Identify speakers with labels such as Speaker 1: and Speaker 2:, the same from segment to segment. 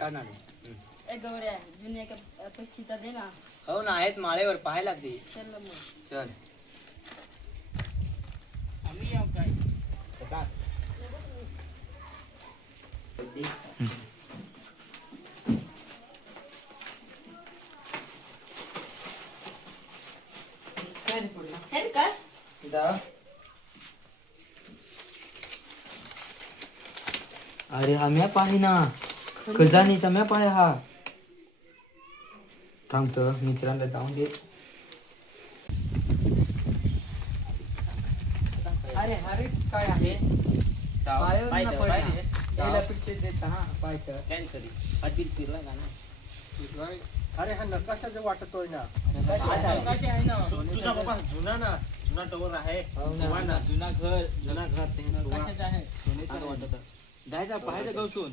Speaker 1: काढणार हम्म.
Speaker 2: ए गौऱ्या जुन्या का पक्षी तर दे ना.
Speaker 1: हो ना आहेत माळेवर पाहायला लागते.
Speaker 2: चल मग.
Speaker 1: चल.
Speaker 3: आम्ही काय?
Speaker 1: कसा
Speaker 2: हे रे काय
Speaker 1: अरे हा मॅप आहे ना खजानीचा मॅप आहे हा थांबतो मित्रांना जाऊन दे अरे अरे काय आहे
Speaker 4: अरे हा नकाशाचं वाटतोय ना तुझा बाबा जुना ना जुना टोवर आहे
Speaker 5: जुना घर
Speaker 4: जुना घर ते
Speaker 5: वाटत जायचा पाहिजे गवसून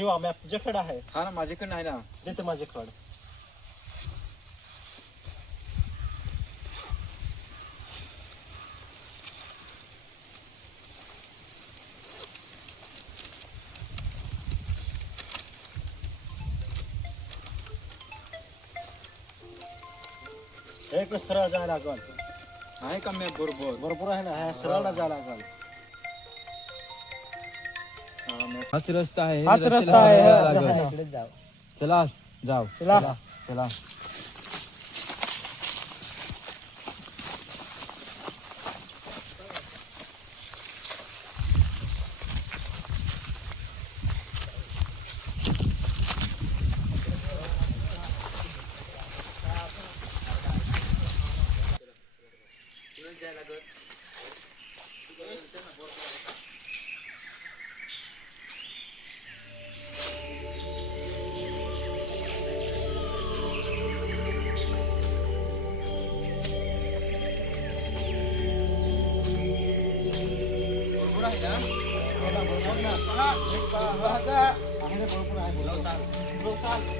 Speaker 4: शिवा मॅप तुझ्याकडे आहे
Speaker 5: हा। ना माझ्याकडे नाही ना।
Speaker 4: देते माझे खड। एक सरळ जायला लागल
Speaker 5: आहे का मॅप बरोबर।
Speaker 4: बरोबर आहे ना ह्या सरळ जायला लागल
Speaker 5: हाच रस्ता है
Speaker 4: हाच रस्ता आहे
Speaker 5: चला जाओ
Speaker 4: चला
Speaker 5: चला। Local.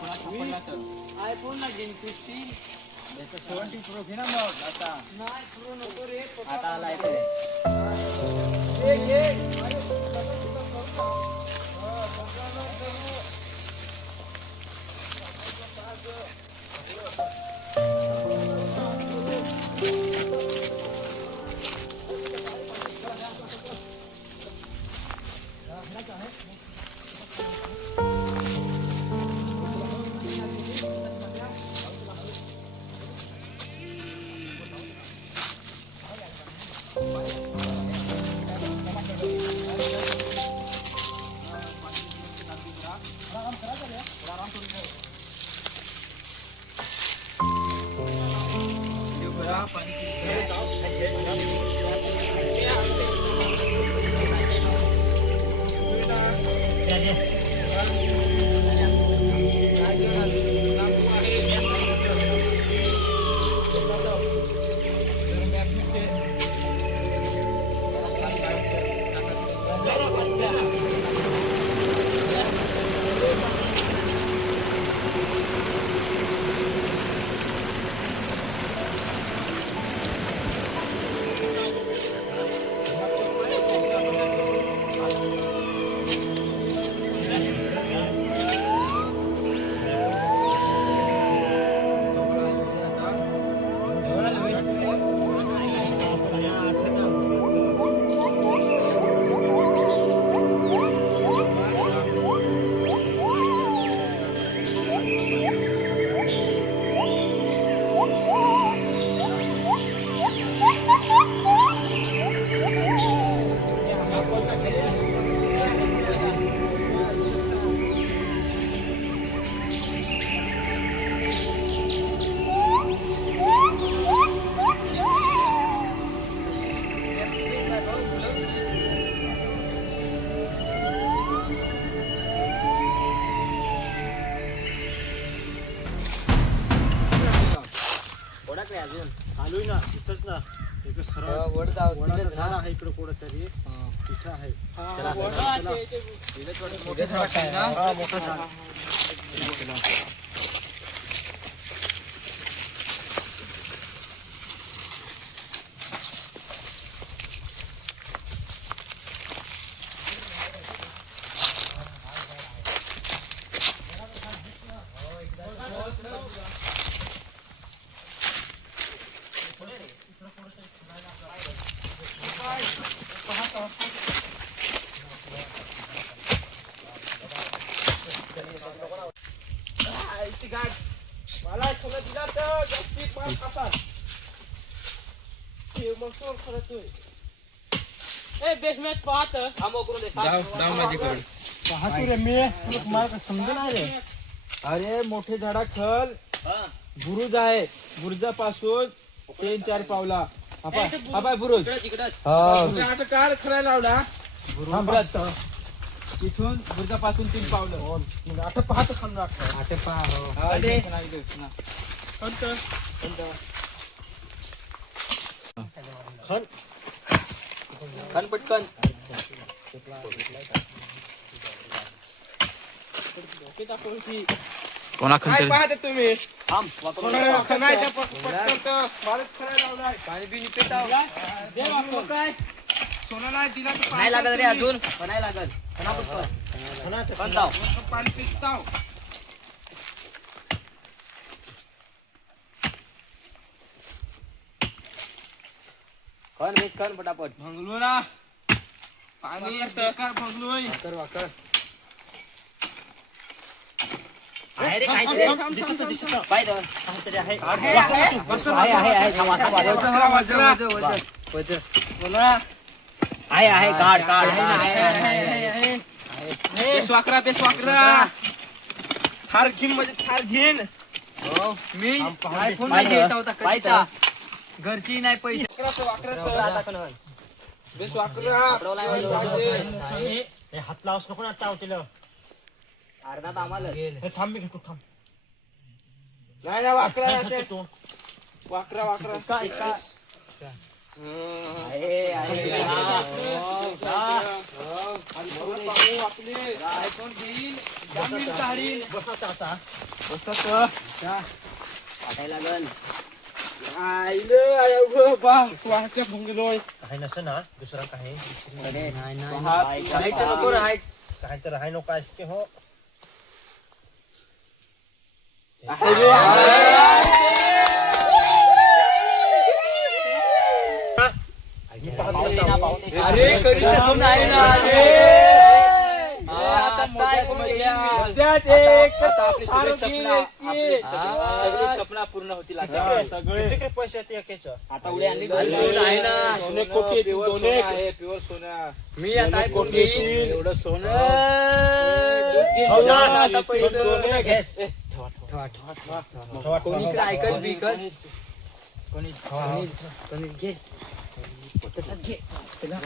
Speaker 5: कोणा सापडला तर
Speaker 1: आयफोन ना घेईन फिफ्टीन त्याचं
Speaker 5: सेवन्टी प्रो घे ना मग आता
Speaker 1: नाही प्रो नको रे
Speaker 5: आता आला आहे ते घे Thank you. kìa काय अजून.
Speaker 4: आलोय ना तिथंच ना. इकडे सरळ
Speaker 1: हा, वर जाऊ,
Speaker 4: वडाचं
Speaker 1: तिथेच
Speaker 4: झाड
Speaker 1: ना.
Speaker 4: आहे इकडे कुठं तरी
Speaker 1: हा.
Speaker 4: तिथं आहे मोठं झाड
Speaker 3: हा, इथे गाड. मला सोनं दिला तर जास्ती पाच कसा ते मग सोड खरं तू ए बेसमेंट पाहत
Speaker 5: थांबव करून दे
Speaker 4: पाहतो रे मी तुला मला काय समज नाही रे अरे मोठे झाडा खल.
Speaker 5: हा
Speaker 4: बुरुज आहे. बुरुजापासून तीन चार पावला. हापाय बुरुज
Speaker 5: इकडे तिकडे
Speaker 1: हा.
Speaker 3: आता कार खरायला लावला
Speaker 4: थांबरात इथून बुरुजापासून तीन पावलं. आता पाहतो खंड
Speaker 1: आटे पहा, हो.
Speaker 4: खन.
Speaker 5: खन पटकन.
Speaker 3: काय पाहते तुम्ही?
Speaker 5: थांब वाकडून दे.
Speaker 3: सोनं खणायच्या पट- पटकन तर मारच खरायला लावलाय
Speaker 1: पाणी बिणी हो.
Speaker 3: दे वाकडं काय? सोनं नाही दिला तर
Speaker 5: नाही लागत रे अजून. पण नाही लागत. खना पटकन
Speaker 4: खनाचं
Speaker 5: खन लाव.
Speaker 3: पाणी पिकताव
Speaker 5: ખન મિસ ખન ફટાફટ
Speaker 1: ભંગલો ના પાણી ટકા ભંગલો કર
Speaker 3: વાકર स्वाकरा पे स्वाकरा थार घेन म्हणजे थार
Speaker 1: घेन मी होता घरची नाही पैसे.
Speaker 4: हे हात लावस नको ना आता तिला
Speaker 5: अर्धा आम्हाला
Speaker 4: हे थांब मी घेतो थांब.
Speaker 3: नाही ना वाकरा राहते.
Speaker 4: तू.
Speaker 3: वाकरा वाकरा
Speaker 5: काय काय
Speaker 3: हं.
Speaker 5: आहे आहे हा.
Speaker 3: आणि परत पाहू आपले आयफोन घेईल जमीन काढील
Speaker 4: बसा. आता
Speaker 5: वाटायला लागल.
Speaker 4: काही नसं ना दुसरा काही
Speaker 1: नाही नाही नाही तर नको रे, हाईट.
Speaker 4: काही तर आहे नको असं की हो
Speaker 3: अरे कधीचं
Speaker 1: सोनं आहे ना, अरे.
Speaker 3: त्यात एक
Speaker 5: आपली सगळी
Speaker 3: आरोग्य
Speaker 5: स्वप्न आपली
Speaker 3: येते.
Speaker 5: सगळी सगळी स्वप्न पूर्ण होतील आता.
Speaker 4: सगळे. किती पैसे आहेत एकेचं
Speaker 5: आता उडी आणली
Speaker 1: अरे, सोनं आहे ना.
Speaker 3: सोने कोटी येतील,
Speaker 5: प्युअर
Speaker 3: दोन एक.
Speaker 5: सोनं आहे प्युअर सोना.
Speaker 1: मी आता घेईन
Speaker 5: एवढं सोनं?
Speaker 4: हो. ना.
Speaker 5: आता पैसे.
Speaker 4: दोन एक. घ्यास.
Speaker 1: ठेवा, ठेवा, ठेवा.
Speaker 4: ठेवा,
Speaker 1: कोणी
Speaker 4: ठेवा.
Speaker 1: इकडे ऐकत बिकत कोणी कोणी कोणी घे. तसंच घे. चला.